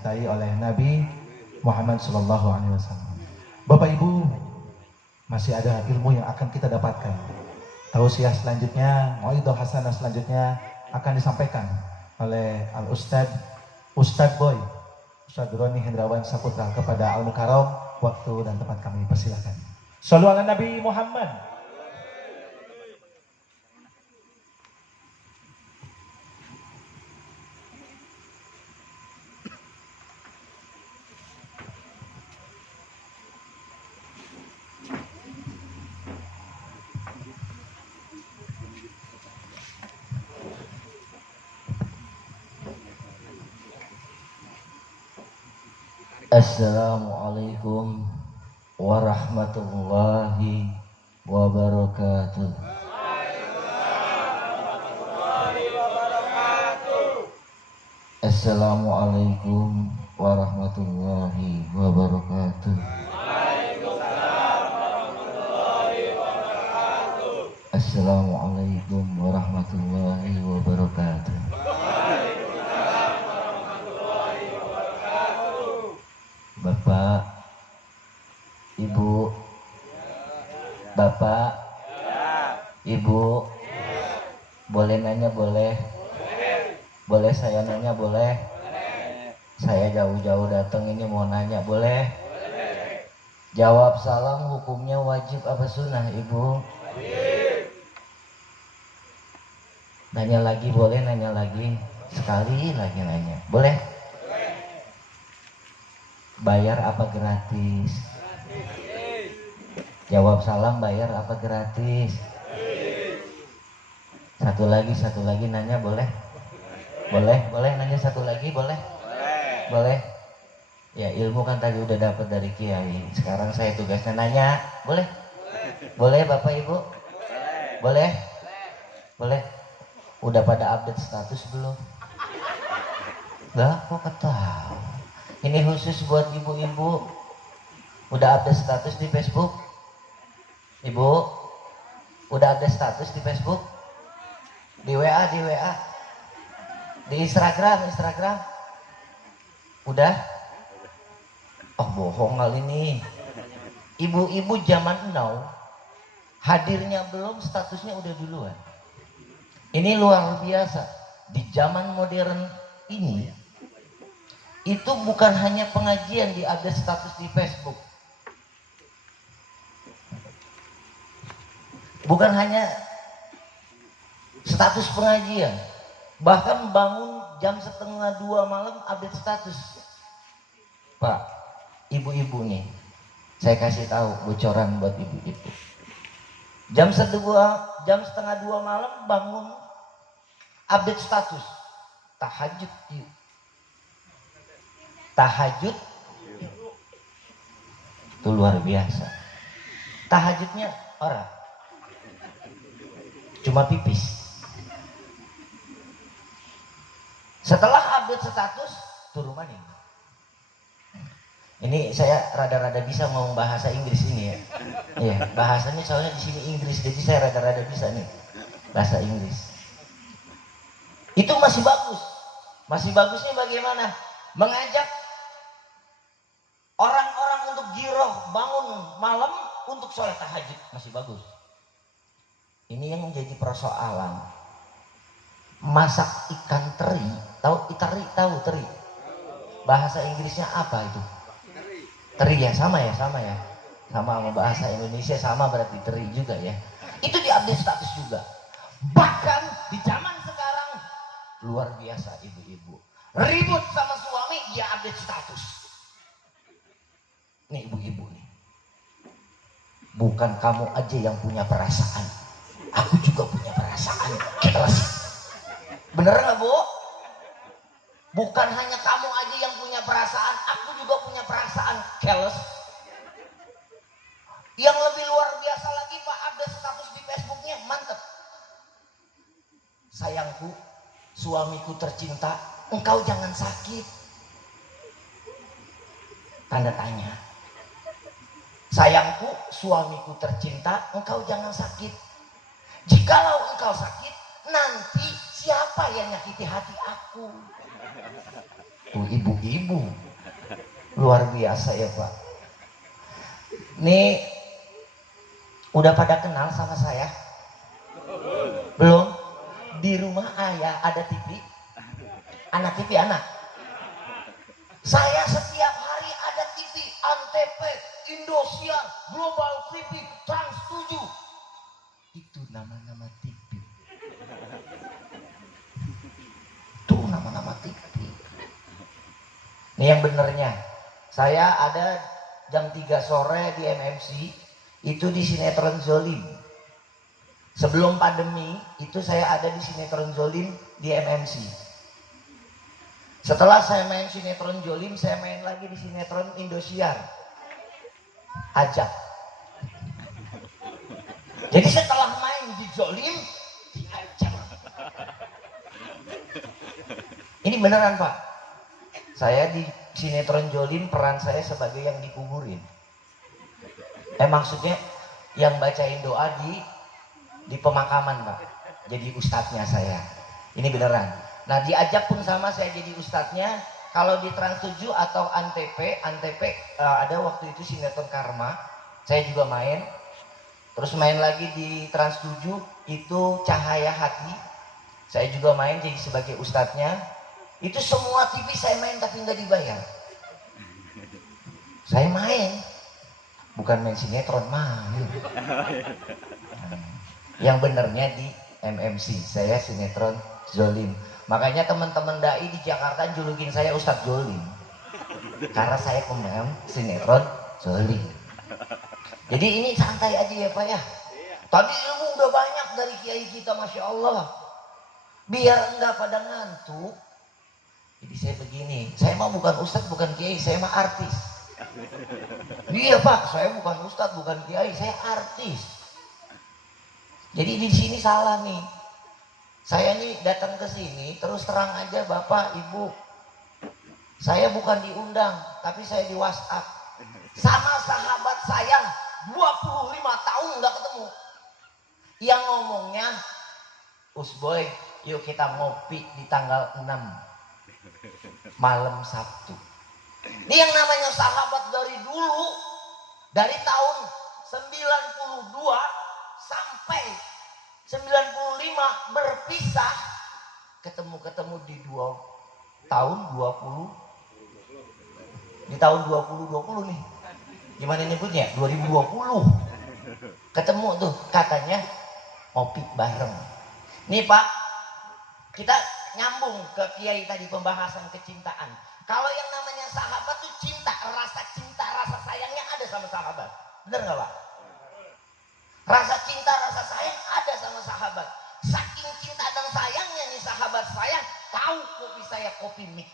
dicintai oleh Nabi Muhammad SAW. Bapak Ibu, masih ada ilmu yang akan kita dapatkan. Tausiah selanjutnya, Mauidhah Hasanah selanjutnya akan disampaikan oleh Ustadz Boy, Ustadz Roni Hendrawan Saputra kepada Al Mukarram. Waktu dan tempat kami persilakan. Shallu ala Nabi Muhammad. Assalamualaikum warahmatullahi wabarakatuh. Assalamualaikum warahmatullahi wabarakatuh. Assalamualaikum warahmatullahi wabarakatuh. Bapak, Ibu, Bapak, Ibu, boleh nanya boleh? Boleh saya nanya boleh? Saya jauh-jauh datang ini mau nanya boleh? Jawab salam hukumnya wajib apa sunnah Ibu? Nanya lagi boleh, nanya lagi? Sekali lagi nanya, boleh? Bayar apa gratis? Jawab salam bayar apa gratis? Satu lagi nanya boleh? Boleh nanya satu lagi boleh? Boleh? Ya ilmu kan tadi udah dapat dari Kiai. Sekarang saya tugasnya nanya, boleh? Boleh Bapak Ibu? Boleh? Boleh? Udah pada update status belum? Lah kok ketawa? Ini khusus buat ibu-ibu. Udah update status di Facebook? Ibu, udah update status di Facebook? Di WA? Di Instagram? Udah? Oh bohong kali ini. Ibu-ibu zaman now, hadirnya belum, statusnya udah duluan. Ini luar biasa. Di zaman modern ini, itu bukan hanya pengajian di update status di Facebook. Bukan hanya status pengajian. Bahkan bangun jam 1:30 malam update status. Pak, ibu-ibu nih, saya kasih tahu bocoran buat ibu-ibu. Jam 1:30 malam bangun update status. Tahajud yuk. Tahajud itu luar biasa. Tahajudnya orang cuma pipis. Setelah update status turun mani. Ini saya rada-rada bisa ngomong bahasa Inggris ini ya. Iya, bahasanya soalnya di sini Inggris, jadi saya rada-rada bisa nih bahasa Inggris. Itu masih bagus. Masih bagusnya bagaimana? Mengajak orang-orang untuk giroh bangun malam untuk sholat tahajud, masih bagus. Ini yang menjadi persoalan. Masak ikan teri, tahu teri? Bahasa Inggrisnya apa itu? Teri ya, sama ya. Sama bahasa Indonesia sama berarti teri juga ya. Itu diupdate status juga. Bahkan di zaman sekarang luar biasa ibu-ibu. Ribut sama suami dia update status. Nih ibu-ibu nih. Bukan kamu aja yang punya perasaan. Aku juga punya perasaan. Kelas. Bener nggak Bu? Bukan hanya kamu aja yang punya perasaan, aku juga punya perasaan. Keles. Yang lebih luar biasa lagi Pak, update status di Facebooknya mantep. Sayangku, suamiku tercinta, engkau jangan sakit. Tanda tanya. Sayangku, suamiku tercinta, engkau jangan sakit. Jikalau engkau sakit, nanti siapa yang nyakiti hati aku? Tuh ibu-ibu luar biasa ya Pak. Nih udah pada kenal sama saya? Belum? Di rumah ayah ada TV. Anak TV anak. Saya setiap hari ada TV, Antv, Indosiar, Global TV, Trans 7. Itu nama-nama TV. Itu nama-nama TV. Ini yang benernya. Saya ada jam 3 sore di MMC, itu di sinetron Zolim. Sebelum pandemi, itu saya ada di sinetron Zolim di MMC. Setelah saya main sinetron Zolim, saya main lagi di sinetron Indosiar. Ajak. Jadi setelah main di Zolim, diajak. Ini beneran Pak. Saya di sinetron Zolim peran saya sebagai yang dikuburin. Maksudnya yang bacain doa di pemakaman Pak. Jadi ustadznya saya. Ini beneran. Nah diajak pun sama saya jadi ustadznya. Kalau di Trans 7 atau Antv ada waktu itu sinetron Karma. Saya juga main. Terus main lagi di Trans 7 itu Cahaya Hati. Saya juga main jadi sebagai ustadznya. Itu semua TV saya main tapi nggak dibayar. Saya main, bukan main sinetron main. Yang benernya di MMC, saya sinetron Zolim. Makanya teman-teman dai di Jakarta julukin saya Ustadz Zolim, karena saya pemain sinetron Zolim. Jadi ini santai aja ya Pak ya. Tadi ilmu udah banyak dari kiai kita, masya Allah. Biar enggak pada ngantuk. Jadi saya begini, saya mah bukan ustadz, bukan kiai, saya mah artis. Iya Pak, saya bukan ustadz, bukan kiai, saya artis. Jadi di sini salah nih. Saya nih datang ke sini, terus terang aja Bapak, Ibu. Saya bukan diundang, tapi saya di WhatsApp. Sama sahabat saya, 25 tahun nggak ketemu. Yang ngomongnya, Usboy, yuk kita ngopi di tanggal 6. Malam Sabtu. Ini yang namanya sahabat dari dulu, dari tahun 92 sampai 95 berpisah, ketemu di tahun 20, di tahun 2020 nih. Gimana nyebutnya? 2020. Ketemu tuh katanya ngopi bareng. Nih Pak, kita nyambung ke kiai tadi pembahasan kecintaan. Kalau yang namanya sahabat tuh cinta, rasa sayangnya ada sama sahabat. Bener nggak Pak? Rasa cinta, rasa sayang ada sama sahabat. Saking cinta dan sayangnya nih sahabat saya tahu kopi saya kopi mik.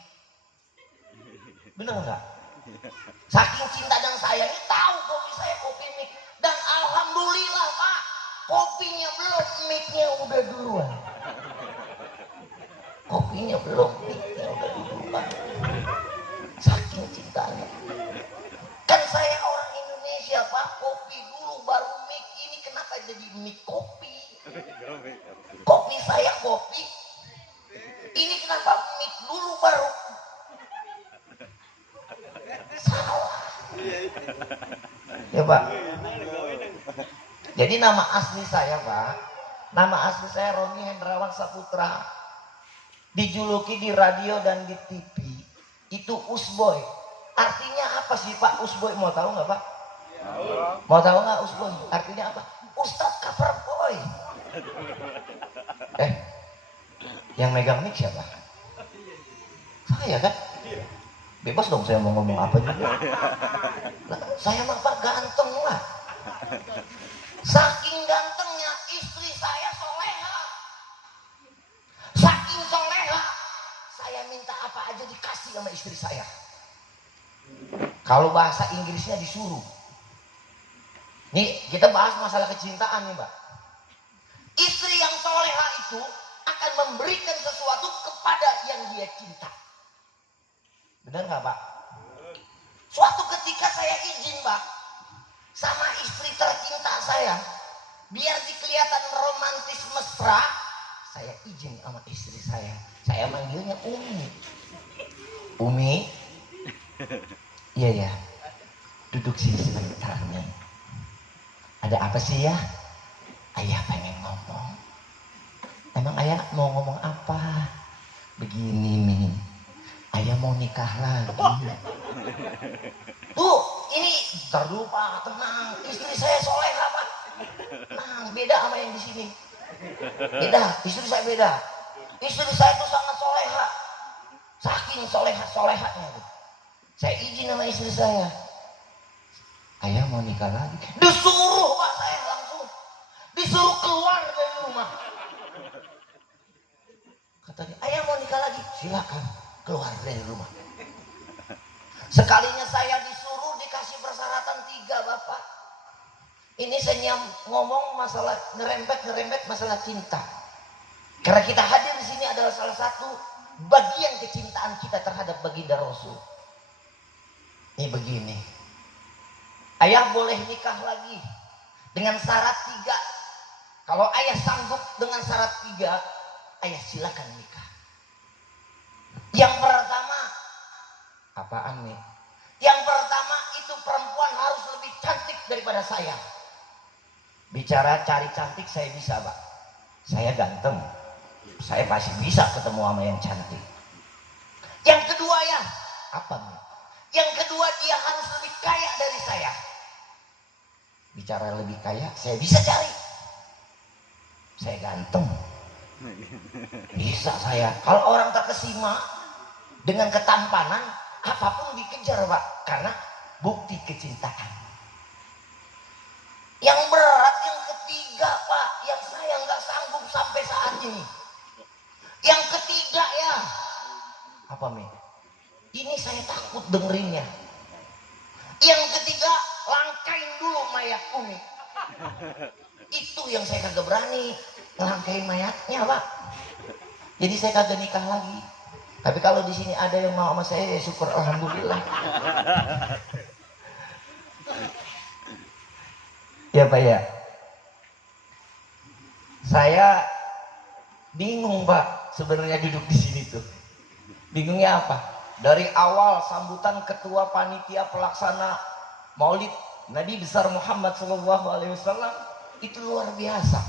Bener nggak? Saking cinta dan sayangnya tahu kopi saya kopi mik. Dan alhamdulillah Pak, kopinya belum, miknya udah duluan. Kopinya belum, miknya udah duluan. Saking cintanya. Kan saya orang Indonesia Pak, kopi dulu baru mik. Ini kenapa jadi mik kopi? Kopi saya kopi. Ini kenapa mik dulu baru? Salah. Ya Pak. Jadi nama asli saya Pak, nama asli saya Roni Hendrawan Saputra. Dijuluki di radio dan di TV itu Usboy. Artinya apa sih Pak Usboy? Mau tahu nggak Pak? Mau tahu nggak Usboy? Artinya apa? Ustadz cover boy. Yang megang mic siapa? Saya kan? Bebas dong saya mau ngomong apa juga. Nah, saya mah Pak ganteng lah. Saking gantengnya istri saya soleha. Saking soleha, saya minta apa aja dikasih sama istri saya. Kalau bahasa Inggrisnya disuruh. Nih kita bahas masalah kecintaan nih Mbak. Istri yang soleha itu akan memberikan sesuatu kepada yang dia cinta. Benar nggak Pak? Suatu ketika saya izin Pak sama istri tercinta saya, biar dikelihatan romantis mesra, saya izin sama istri saya manggilnya Umi. Umi, iya ya, duduk sini sebentar nih. Ada apa sih ya? Ayah pengen ngomong. Emang ayah mau ngomong apa? Begini nih, ayah mau nikah lagi. Tuh, ini ntar dulu Pak, tenang. Istri saya soleha Pak. Nah, beda sama yang di sini. Beda, istri saya beda. Istri saya itu sangat soleha. Saking solehanya. Saya izin sama istri saya. Ayah mau nikah lagi. Disuruh Pak saya langsung. Disuruh keluar dari rumah. Katanya, ayah mau nikah lagi. Silakan keluar dari rumah. Sekalinya saya disuruh dikasih persyaratan 3 Bapak. Ini saya ngomong masalah ngerembet masalah cinta. Karena kita hadir di sini adalah salah satu bagian kecintaan kita terhadap baginda Rasul. Ini begini. Ayah boleh nikah lagi dengan syarat 3. Kalau ayah sanggup dengan syarat 3, ayah silakan nikah. Yang pertama, apaan nih? Yang pertama itu perempuan harus lebih cantik daripada saya. Bicara cari cantik saya bisa Pak. Saya ganteng. Saya pasti bisa ketemu sama yang cantik. Yang kedua ya, apa nih? Yang kedua dia harus lebih kaya dari saya. Bicara lebih kaya, saya bisa cari. Saya ganteng. Bisa saya. Kalau orang terkesima dengan ketampanan, apapun dikejar Pak. Karena bukti kecintaan. Yang berat yang ketiga Pak, yang saya nggak sanggup sampai saat ini. Yang ketiga ya, apa Mi? Ini saya takut dengerinnya. Yang ketiga, langkain dulu mayat Umi. Itu yang saya kagak berani, ngelangkain mayatnya Pak. Jadi saya kagak nikah lagi. Tapi kalau di sini ada yang mau sama saya, ya syukur alhamdulillah. Ya Pak ya. Saya bingung Pak sebenarnya duduk di sini tuh. Bingungnya apa? Dari awal sambutan ketua panitia pelaksana Maulid Nabi besar Muhammad SAW itu luar biasa.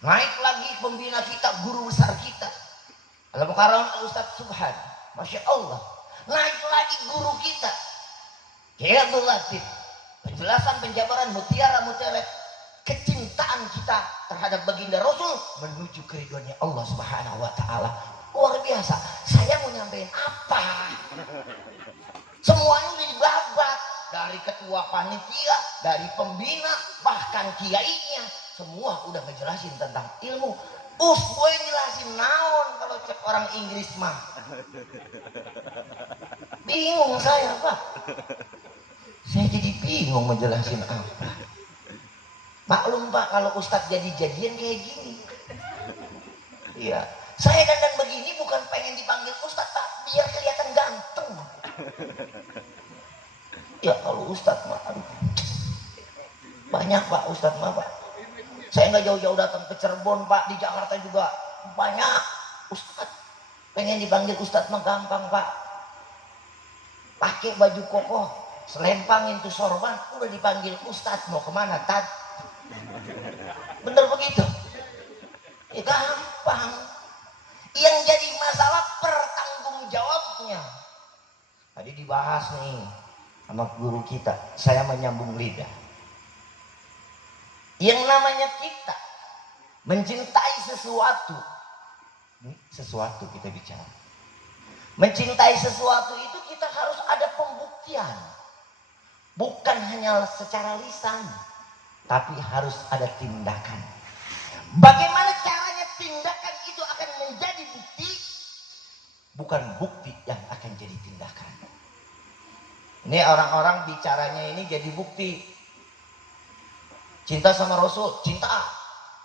Naik lagi pembina kita, guru besar kita, Al-Mukarram Ustadz Subhan, Masya Allah. Naik lagi guru kita, Kiai Abdul Latif. Penjelasan penjabaran mutiara kecintaan kita terhadap baginda Rasul menuju keridhoannya Allah Subhanahu wa taala. Luar biasa. Saya mau nyampein apa? Semuanya udah dibabat, dari ketua panitia, dari pembina, bahkan kiainya, semua udah ngejelasin tentang ilmu. Boy jelasin naon kalau cek orang Inggris mah. Bingung saya Pak. Saya jadi bingung menjelasin apa. Maklum Pak kalau Ustadz jadi-jadian kayak gini. Iya. Saya dandan begini bukan pengen dipanggil Ustadz Pak, biar kelihatan ganteng. Ya kalau Ustadz mah, banyak Pak Ustadz mah Pak. Saya nggak jauh-jauh datang ke Cirebon Pak, di Jakarta juga banyak Ustadz. Pengen dipanggil Ustadz mah gampang Pak. Pakai baju kokoh, selempangin tuh sorban, udah dipanggil Ustadz. Mau kemana Tad? Bener begitu? Ya gampang. Yang jadi masalah pertanggungjawabnya. Tadi dibahas nih sama guru kita, saya menyambung lidah. Yang namanya kita mencintai sesuatu, sesuatu kita bicara. Mencintai sesuatu itu kita harus ada pembuktian. Bukan hanya secara lisan, tapi harus ada tindakan. Bagaimana caranya tindakan itu akan menjadi bukti, bukan bukti yang akan jadi tindakan. Ini orang-orang bicaranya ini jadi bukti. Cinta sama Rasul, cinta.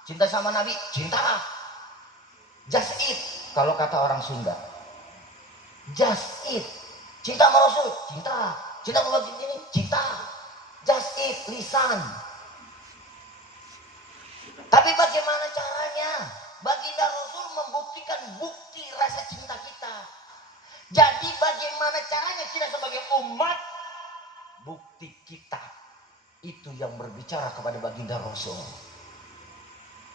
Cinta sama Nabi, cinta. Just it, kalau kata orang Sunda. Just it. Cinta sama Rasul, cinta. Cinta sama ini, cinta. Just it, lisan. Tapi bagaimana caranya? Baginda Rasul membuktikan bukti rasa cinta kita. Jadi bagaimana caranya kita sebagai umat, bukti kita itu yang berbicara kepada baginda Rasul.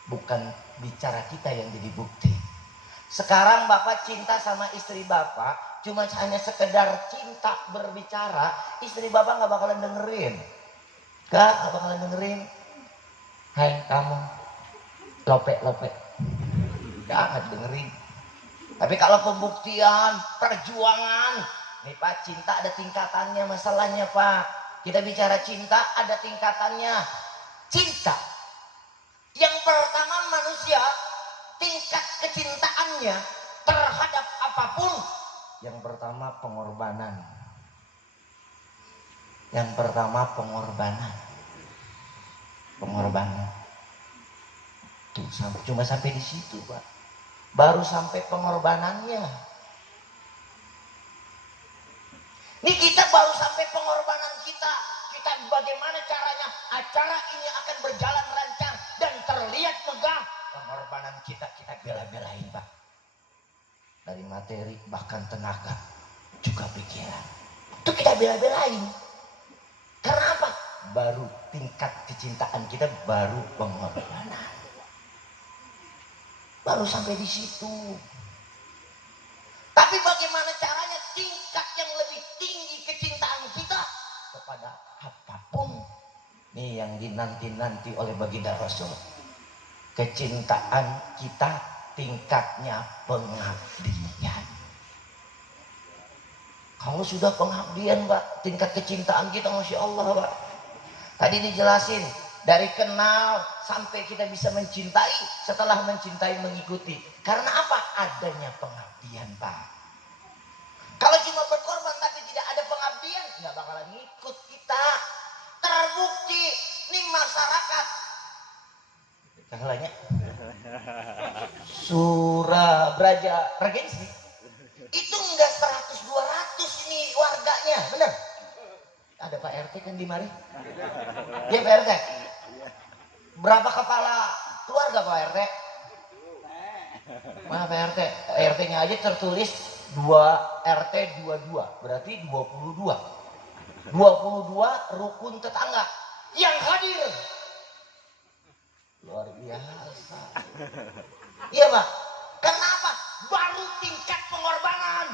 Bukan bicara kita yang jadi bukti. Sekarang Bapak cinta sama istri Bapak, cuma hanya sekedar cinta berbicara, istri Bapak nggak bakalan dengerin. Nggak bakalan dengerin. Hai kamu, lope. Nggak dengerin. Tapi kalau pembuktian, perjuangan, nih Pak, cinta ada tingkatannya masalahnya Pak. Kita bicara cinta ada tingkatannya. Cinta. Yang pertama manusia, tingkat kecintaannya terhadap apapun. Yang pertama pengorbanan. Yang pertama pengorbanan. Pengorbanan. Tuh, cuma sampai di situ Pak. Baru sampai pengorbanannya. Ini kita baru sampai pengorbanan kita. Kita bagaimana caranya acara ini akan berjalan lancar dan terlihat megah. Pengorbanan kita bela-belain Pak. Dari materi bahkan tenaga juga pikiran. Itu kita bela-belain. Karena apa? Baru tingkat kecintaan kita baru pengorbanan. Baru sampai di situ. Tapi bagaimana caranya tingkat yang lebih tinggi kecintaan kita kepada apapun. Nih yang dinanti-nanti oleh baginda Rasul. Kecintaan kita tingkatnya pengabdian. Kalau sudah pengabdian Pak, tingkat kecintaan kita Masya Allah Pak. Tadi dijelasin, dari kenal sampai kita bisa mencintai, setelah mencintai mengikuti. Karena apa? Adanya pengabdian Pak. Kalau cuma berkorban tapi tidak ada pengabdian, nggak bakalan ngikut kita. Terbukti nih masyarakat. Kahalanya Surabraja Regensi itu enggak 100-200 ini warganya, bener? Ada Pak RT kan di mari? Iya Pak RT. Berapa kepala keluarga Pak RT? Mana Pak RT? RT-nya aja tertulis 2 RT 22, berarti 22. 22 rukun tetangga yang hadir. Luar biasa. Iya Pak. Kenapa? Baru tingkat pengorbanan.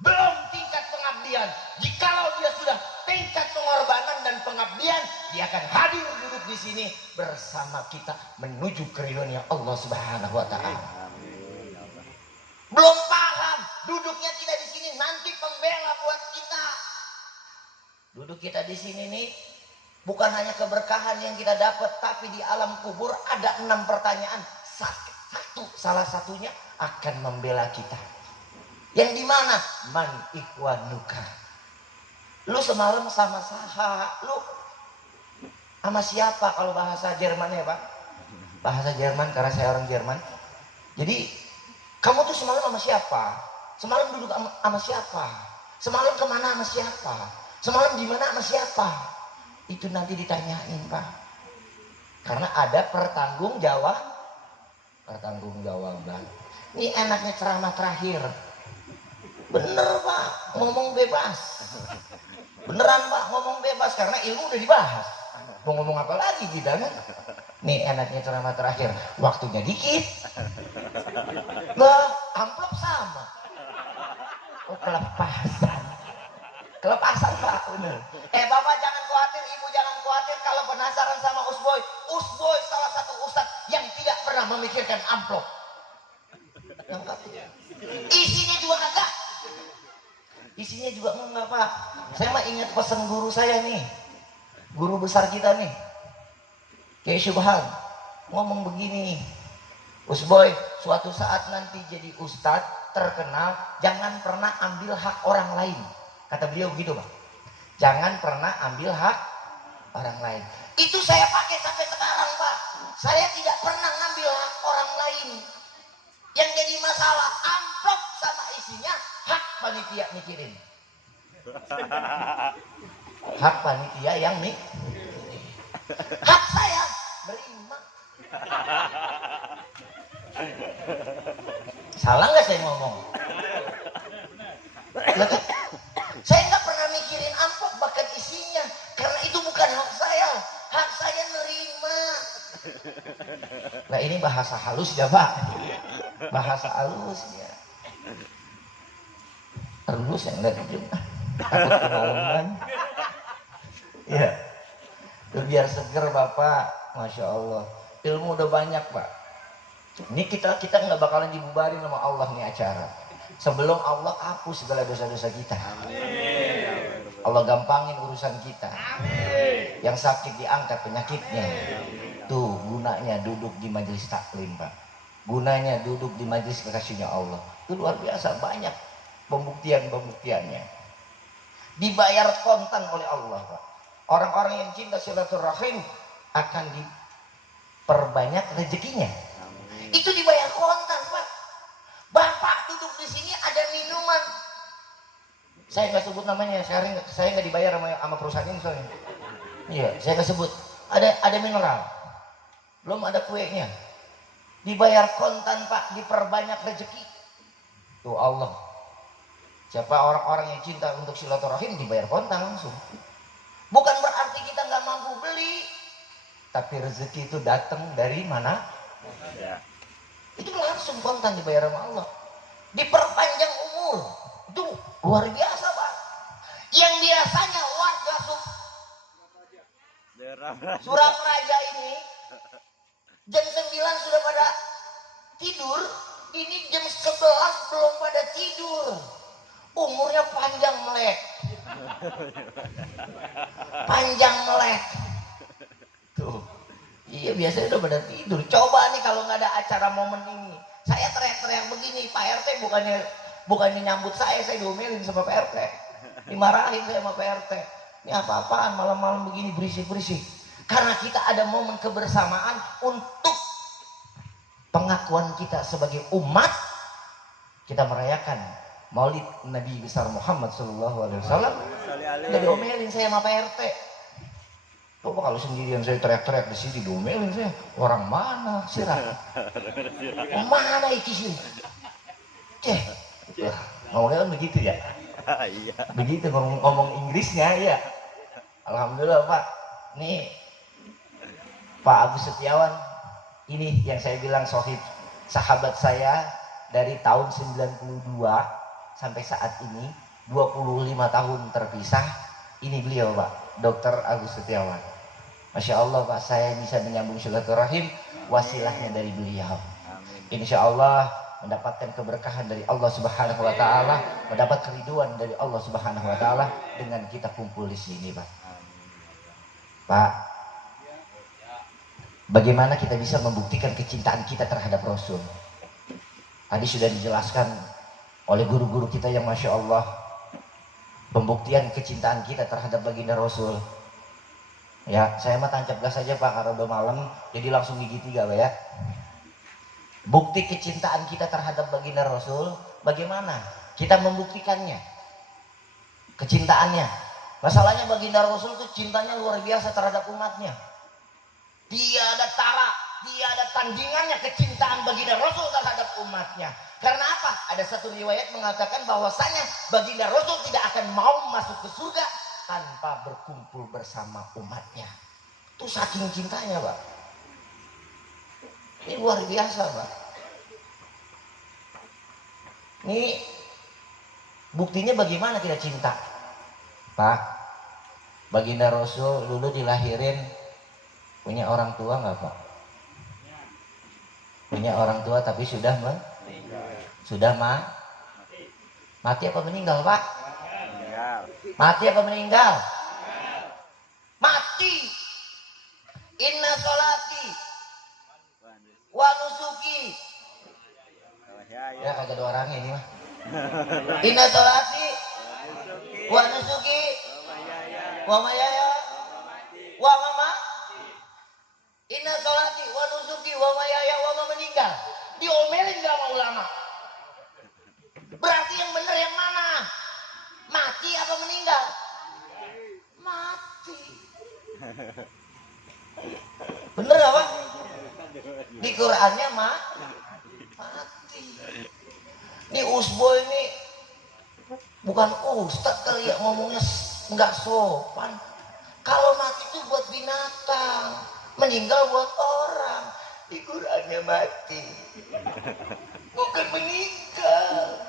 Belum tingkat pengabdian. Jikalau dia sudah tingkat pengorbanan dan pengabdian, dia akan hadir duduk di sini bersama kita menuju keridhaan Allah Subhanahu wa taala. Belum paham, duduknya kita di sini nanti pembela buat kita. Duduk kita di sini nih bukan hanya keberkahan yang kita dapat, tapi di alam kubur ada 6 pertanyaan. Salah satunya akan membela kita. Yang dimana? Man ikhwanuka. Lu semalam sama saha, lu sama siapa kalau bahasa Jerman ya Pak? Bahasa Jerman karena saya orang Jerman. Jadi kamu tuh semalam sama siapa? Semalam duduk sama siapa? Semalam kemana sama siapa? Semalam di mana sama siapa? Itu nanti ditanyain Pak. Karena ada pertanggungjawaban. Ini enaknya ceramah terakhir. Bener Pak, ngomong bebas. Beneran Pak, ngomong bebas karena ilmu udah dibahas. Mau ngomong apa lagi kita kan? Nih enaknya ceramah terakhir, waktunya dikit. Lah, amplop sama. Oh, kelepasan Pak, bener. Bapak jangan khawatir, ibu jangan khawatir kalau penasaran sama Usboy. Usboy salah satu ustadz yang tidak pernah memikirkan amplop. Isinya juga kagak. Isinya juga enggak Pak. Saya mah ingat pesan guru saya nih. Guru besar kita nih. Kayak Syubhan ngomong begini. Usboy, suatu saat nanti jadi ustadz terkenal, jangan pernah ambil hak orang lain. Kata beliau gitu Pak. Jangan pernah ambil hak orang lain. Itu saya pakai sampai sekarang Pak. Saya tidak pernah ngambil hak orang lain. Yang jadi masalah amplop sama isinya hak panitia mikirin. Hak panitia yang hak saya berima. Salah nggak saya ngomong? Ya kan? Saya nggak pernah mikirin amplop bahkan isinya, karena itu bukan hak saya. Hak saya nerima. Nah ini bahasa halus ya Pak, bahasa halus ya. Halus yang nggak juga. Takut kemauan. Ya, biar seger Bapak, masya Allah. Ilmu udah banyak Pak. Ini kita nggak bakalan dibubarin sama Allah nih acara. Sebelum Allah hapus segala dosa-dosa kita. Allah gampangin urusan kita. Yang sakit diangkat penyakitnya. Tuh gunanya duduk di majelis taklim Pak. Gunanya duduk di majelis kekasihnya Allah. Itu luar biasa banyak pembuktiannya. Dibayar kontan oleh Allah Pak. Orang-orang yang cinta silaturahim akan diperbanyak rezekinya. Itu dibayar kontan Pak. Bapak duduk di sini ada minuman. Saya nggak sebut namanya, saya nggak dibayar sama perusahaan ini soalnya. Iya, saya nggak sebut. Ada mineral, belum ada kuenya. Dibayar kontan Pak, diperbanyak rezeki. Tuh Allah. Siapa orang-orang yang cinta untuk silaturahim dibayar kontan langsung. Bukan berarti kita nggak mampu beli, tapi rezeki itu datang dari mana? Itu langsung kontan dibayar sama Allah. Diperpanjang umur. Itu luar biasa Pak. Yang biasanya warga Surapraja ini jam 9 sudah pada tidur, ini jam 11 belum pada tidur. Umurnya panjang melek. Panjang melek. Tuh. Iya biasanya udah pada tidur. Coba nih kalau nggak ada acara momen ini, saya teriak-teriak begini, Pak RT bukannya nyambut saya diomelin sama Pak RT, dimarahin saya sama Pak RT. Ini apa-apaan malam-malam begini berisik-berisik. Karena kita ada momen kebersamaan untuk pengakuan kita sebagai umat, kita merayakan Maulid Nabi besar Muhammad SAW. Udah diomelin saya sama Pak RT. Coba kalau sendirian saya teriak-teriak di sini diomelin saya. Orang mana sirah? Mana iki sih? Ngomongnya kan begitu ya. Begitu ngomong Inggrisnya ya. Alhamdulillah Pak. Nih Pak Agus Setiawan, ini yang saya bilang sohib sahabat saya dari tahun 92 sampai saat ini 25 tahun terpisah. Ini beliau Pak, Dr. Agus Setiawan. Masya Allah Pak, saya bisa menyambung silaturahim wasilahnya dari beliau. Insya Allah mendapatkan keberkahan dari Allah Subhanahu Wa Taala, mendapat keriduan dari Allah Subhanahu Wa Taala dengan kita kumpul di sini Pak. Pak, bagaimana kita bisa membuktikan kecintaan kita terhadap Rasul? Tadi sudah dijelaskan oleh guru-guru kita yang Masya Allah, pembuktian kecintaan kita terhadap baginda Rasul. Ya, saya mah tancap gas saja Pak, karena udah malam, jadi langsung gigi 3 Pak ya. Bukti kecintaan kita terhadap baginda Rasul, bagaimana kita membuktikannya? Kecintaannya. Masalahnya baginda Rasul itu cintanya luar biasa terhadap umatnya. Tiada tara, tiada tandingannya kecintaan baginda Rasul terhadap umatnya. Karena apa? Ada satu riwayat mengatakan bahwasanya baginda Rasul tidak akan mau masuk ke surga tanpa berkumpul bersama umatnya. Itu saking cintanya Pak. Ini luar biasa Pak. Ini buktinya bagaimana kita cinta Pak. Baginda Rasul dulu dilahirin punya orang tua nggak Pak? Punya orang tua tapi sudah mati apa meninggal Pak? Mati apa meninggal? Mati. Inna sholati wa nusuki. Ya kagak ada orangnya ini mah. Inna sholati wa nusuki wa mayaya wa mama. Inna sholati wa nusuki wa mayaya wa mama meninggal. Diomelin sama ulama. Berarti yang benar yang mana? Mati apa meninggal? Mati. Bener apa? Di Qurannya mati. Ini Usbo ini Bukan ustadz kali ya ngomongnya nggak sopan. Kalau mati itu buat binatang, meninggal buat orang. Di Qurannya mati, bukan meninggal.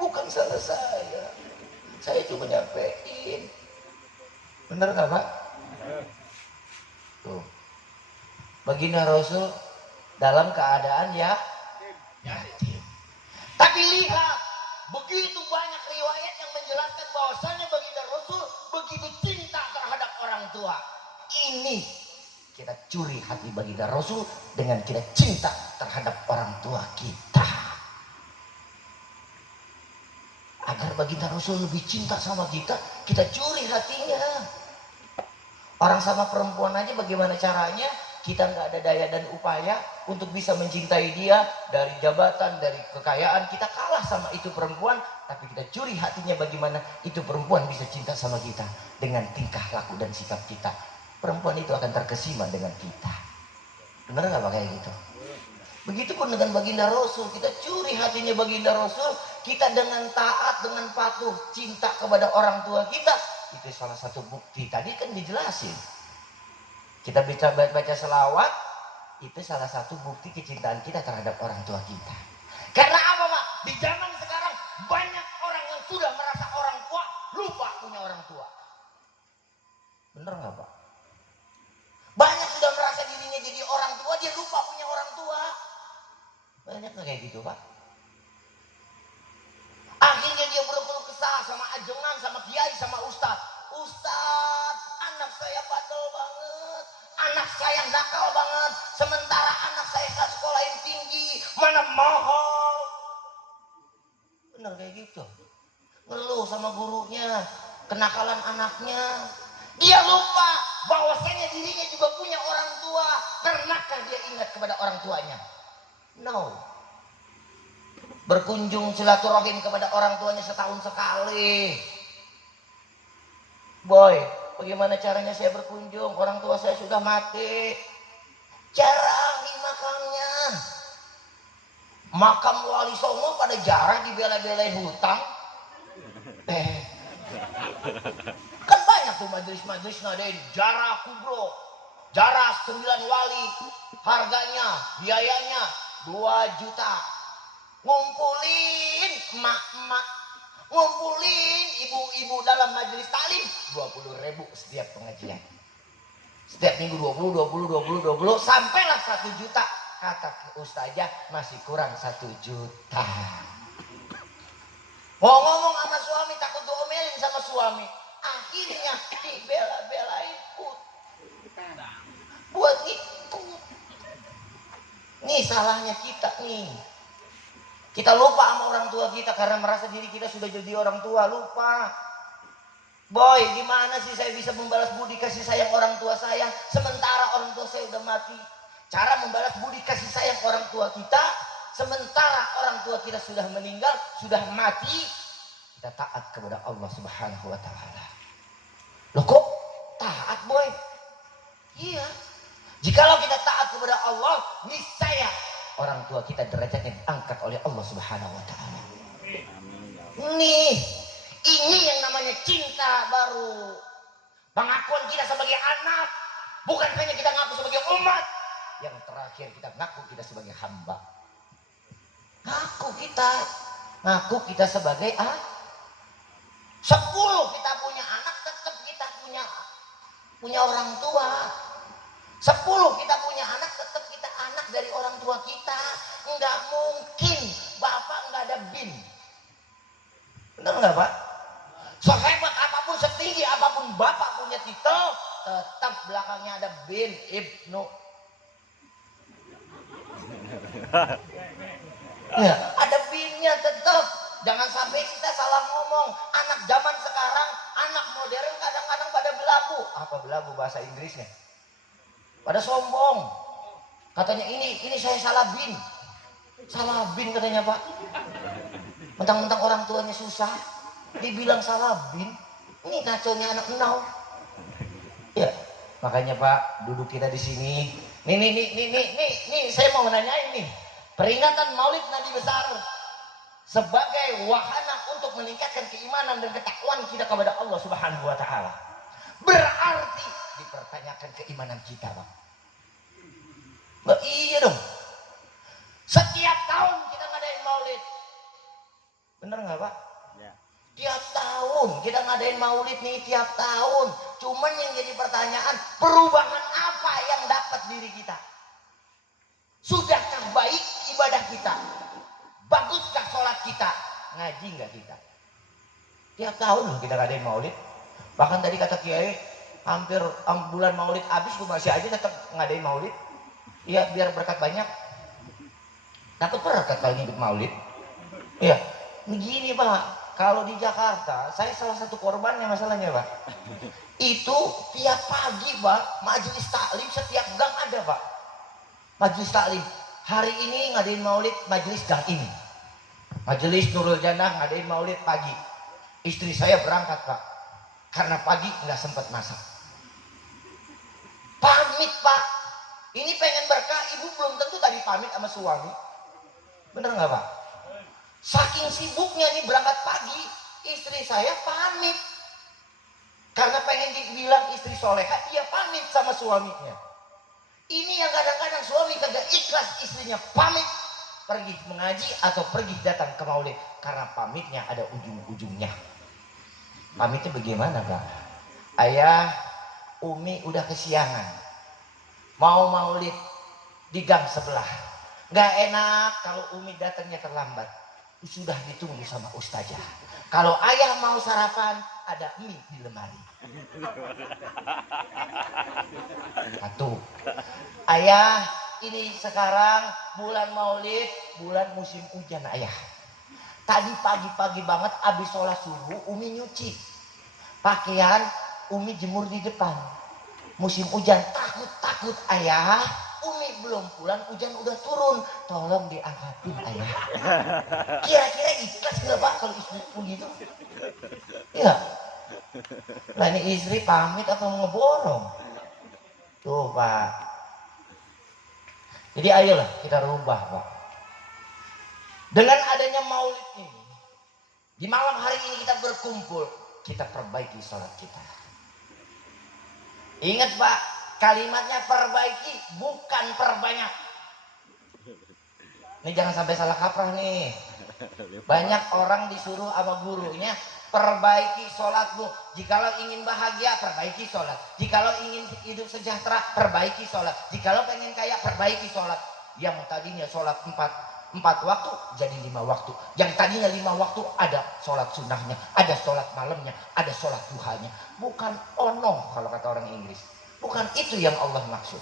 Bukan salah saya. Saya cuma nyampein. Bener nggak Pak? Tuh. Baginda Rasul dalam keadaan ya yatim. Tapi lihat, begitu banyak riwayat yang menjelaskan bahwasanya baginda Rasul begitu cinta terhadap orang tua. Ini kita curi hati baginda Rasul dengan kita cinta terhadap orang tua kita. Agar baginda Rasul lebih cinta sama kita, kita curi hatinya. Orang sama perempuan aja bagaimana caranya? Kita nggak ada daya dan upaya untuk bisa mencintai dia. Dari jabatan, dari kekayaan, kita kalah sama itu perempuan. Tapi kita curi hatinya bagaimana itu perempuan bisa cinta sama kita. Dengan tingkah laku dan sikap kita. Perempuan itu akan terkesima dengan kita. Benar nggak Pak kayak gitu? Begitupun dengan baginda Rasul. Kita curi hatinya baginda Rasul. Kita dengan taat, dengan patuh, cinta kepada orang tua kita. Itu salah satu bukti. Tadi kan dijelasin. Kita baca selawat, itu salah satu bukti kecintaan kita terhadap orang tua kita. Karena apa Pak? Di zaman sekarang banyak orang yang sudah merasa orang tua, lupa punya orang tua. Bener nggak Pak? Banyak sudah merasa dirinya jadi orang tua, dia lupa punya orang tua. Banyak nggak kayak gitu Pak? Akhirnya dia berkeluh kesah sama ajongan, sama kiai, sama ustadz. Ustadz, anak saya bandel banget. Anak saya nakal banget. Sementara anak saya kan sekolah yang tinggi. Mana mahal. Bener kayak gitu. Ngeluh sama gurunya. Kenakalan anaknya. Dia lupa bahwasanya dirinya juga punya orang tua. Pernahkah dia ingat kepada orang tuanya? No. Berkunjung silaturahim kepada orang tuanya setahun sekali. Boy, bagaimana caranya saya berkunjung? Orang tua saya sudah mati. Jarang di makamnya. Makam Wali Songo pada jarang dibela-belain hutang. Kan banyak tuh majelis-majelis ngadain jarah kubro. Jarah 9 wali. Harganya, biayanya 2 juta. Ngumpulin emak-emak, ngumpulin ibu-ibu dalam majelis taklim 20.000 setiap pengajian. Setiap minggu 20 sampailah 1 juta. Kata ustazah masih kurang 1 juta. Mau ngomong sama suami takut diomelin sama suami. Akhirnya dibela-belain buat ikut. Nih salahnya kita nih. Kita lupa sama orang tua kita karena merasa diri kita sudah jadi orang tua. Lupa. Boy, gimana sih saya bisa membalas budi kasih sayang orang tua saya sementara orang tua saya udah mati? Cara membalas budi kasih sayang orang tua kita sementara orang tua kita sudah meninggal, sudah mati. Kita taat kepada Allah Subhanahu wa taala. Loh kok taat, boy? Iya. Jikalau kita taat kepada Allah, niscaya orang tua kita derajatnya diangkat oleh Allah Subhanahu wa taala. Nih, ini yang namanya cinta baru. Pengakuan kita sebagai anak, bukan hanya kita ngaku sebagai umat. Yang terakhir kita ngaku kita sebagai hamba. Ngaku kita sebagai 10 kita punya anak, tetap kita punya orang tua. 10 kita punya anak, tetap kita anak dari orang tua kita. Enggak mungkin bapak enggak ada bin. Benar enggak Pak? Sehebat apapun, setinggi apapun bapak punya titel, tetap belakangnya ada bin Ibnu. Ya, ada binnya tetap. Jangan sampai kita salah ngomong. Anak zaman sekarang, anak modern kadang-kadang pada belagu. Apa belagu bahasa Inggrisnya? Pada sombong. Katanya ini saya salah bin. Salah bin katanya Pak. Mentang-mentang orang tuanya susah, dibilang salah bin. Ini ngaconya anak enau. Ya, makanya Pak, duduk kita di sini. Nih, saya mau menanyain nih. Peringatan Maulid Nabi besar. sebagai wahana untuk meningkatkan keimanan dan ketakwaan kita kepada Allah Subhanahu wa taala. Berarti dipertanyakan keimanan kita, Bang. Nah, iya dong. Setiap tahun kita ngadain maulid. Bener nggak, Pak? Ya. Tiap tahun kita ngadain maulid nih, tiap tahun. Cuman yang jadi pertanyaan, perubahan apa yang dapat diri kita? Sudahkah baik ibadah kita? Baguskah sholat kita? Ngaji nggak kita? Tiap tahun kita ngadain maulid. Bahkan tadi kata Kiai, hampir bulan maulid habis gue masih aja tetap ngadain maulid. Iya, biar berkat banyak. Dapat berkat kalau ngikut maulid. Iya, begini Pak. Kalau di Jakarta, saya salah satu korbannya masalahnya Pak. Itu tiap pagi Pak, majelis taklim setiap gang ada Pak. Majelis taklim. Hari ini ngadain maulid majelis gang ini. Majelis Nurul Jannah ngadain maulid pagi. Istri saya berangkat Pak. Karena pagi nggak sempat masak. Pamit Pak. Ini pengen berkah, ibu belum tentu tadi pamit sama suami. Bener nggak Pak? Saking sibuknya nih berangkat pagi, istri saya pamit. Karena pengen dibilang istri soleha, dia pamit sama suaminya. Ini yang kadang-kadang suami kagak ikhlas istrinya pamit pergi mengaji atau pergi datang ke maulid. Karena pamitnya ada ujung-ujungnya. Pamitnya bagaimana Pak? Ayah, Umi udah kesiangan. Mau maulid di gang sebelah. Nggak enak kalau Umi datangnya terlambat. Sudah ditunggu sama ustazah. Kalau ayah mau sarapan, ada mie di lemari. Satu. Ayah, ini sekarang bulan maulid, bulan musim hujan ayah. Tadi pagi-pagi banget abis sholat subuh, Umi nyuci. Pakaian Umi jemur di depan. Musim hujan, takut ayah. Umi belum pulang, hujan udah turun. Tolong diangkatin ayah. Kira-kira ikhlas nggak Pak kalau istri begitu? Iya. Nah ini istri pamit atau ngeborong? Tuh Pak. Jadi ayolah kita rubah Pak. Dengan adanya maulid ini, di malam hari ini kita berkumpul, kita perbaiki sholat kita. Ingat Pak, kalimatnya perbaiki, bukan perbanyak. Ini jangan sampai salah kaprah nih. Banyak orang disuruh sama gurunya, perbaiki sholatmu. Jikalau ingin bahagia, perbaiki sholat. Jikalau ingin hidup sejahtera, perbaiki sholat. Jikalau pengen kaya, perbaiki sholat. Yang tadinya sholat 4 waktu jadi 5 waktu. Yang tadinya 5 waktu ada sholat sunnahnya, ada sholat malamnya, ada sholat duhanya. Bukan ono kalau kata orang Inggris. Bukan itu yang Allah maksud.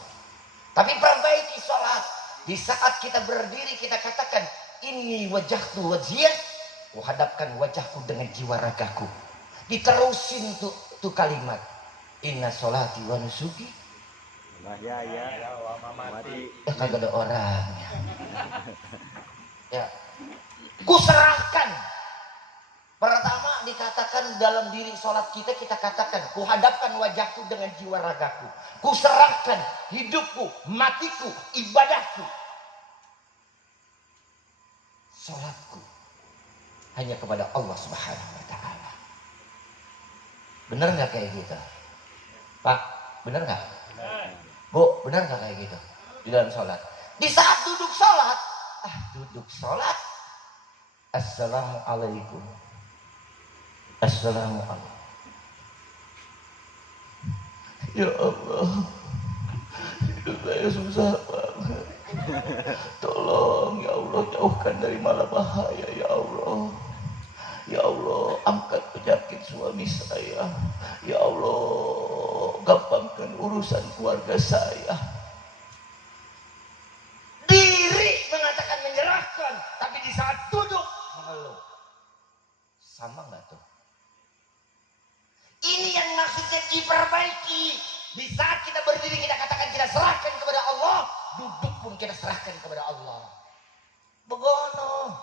Tapi perbaiki sholat. Di saat kita berdiri kita katakan, ini wajahku wajiyah. Kuhadapkan wajahku dengan jiwa ragaku. Diterusin tuh kalimat. Inna sholati wa nusuki. Ya. Mati. Kagak ada orangnya. Ya. Kuserahkan. Pertama dikatakan dalam diri sholat kita katakan, kuhadapkan wajahku dengan jiwa ragaku. Kuserahkan hidupku, matiku, ibadahku. Sholatku hanya kepada Allah Subhanahu wa ta'ala. Bener nggak kayak gitu? Pak, bener nggak? Bu, bener nggak kayak gitu? Di dalam sholat. Di saat duduk sholat, duduk sholat. Assalamualaikum. Assalamualaikum. Ya Allah, hidup saya susah banget. Tolong ya Allah, jauhkan dari mala bahaya ya Allah. Ya Allah, angkat penyakit suami saya. Ya Allah, gampangkan urusan keluarga saya. Diri mengatakan menyerahkan, tapi di saat duduk mengeluh. Sama nggak tuh? Ini yang maksudnya diperbaiki. Di saat kita berdiri kita katakan kita serahkan kepada Allah, duduk pun kita serahkan kepada Allah. Begono.